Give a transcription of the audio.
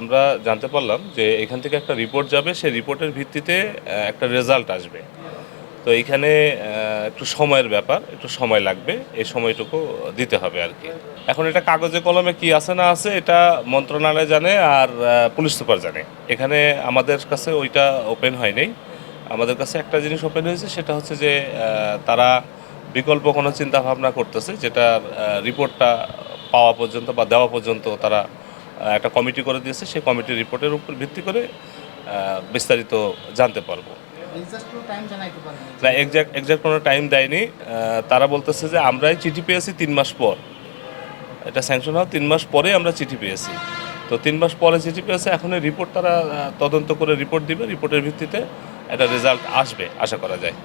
আমরা জানতে পারলাম যে এখান থেকে একটা রিপোর্ট যাবে, সেই রিপোর্টের ভিত্তিতে একটা রেজাল্ট আসবে। তো এখানে একটু সময়ের ব্যাপার, একটু সময় লাগবে, এই সময়টুকু দিতে হবে আর কি। এখন এটা কাগজে কলমে কি আছে না আছে, এটা মন্ত্রণালয় জানে আর পুলিশ সুপার জানে। এখানে আমাদের কাছে ওইটা ওপেন হয় নাই। আমাদের কাছে একটা জিনিস ওপেন হয়েছে, সেটা হচ্ছে যে তারা বিকল্প কোনো চিন্তা ভাবনা করতেছে, যেটা রিপোর্টটা পাওয়া পর্যন্ত বা দেওয়া পর্যন্ত তারা একটা কমিটি করে দিয়েছে সেই কমিটির রিপোর্টের উপর ভিত্তি করে বিস্তারিত জানতে পারব। না। এক্সাক্ট এক্সাক্ট কোনো টাইম দেয়নি। তারা বলতেছে যে আমরাই চিঠি পেয়েছি তিন মাস পর। এটা স্যাংশন হওয়ার তিন মাস পরে আমরা চিঠি পেয়েছি। তো তিন মাস পরে চিঠি পেয়েছে এখন রিপোর্ট তারা তদন্ত করে রিপোর্ট দিবে। রিপোর্টের ভিত্তিতে একটা রেজাল্ট আসবে আশা করা যায়।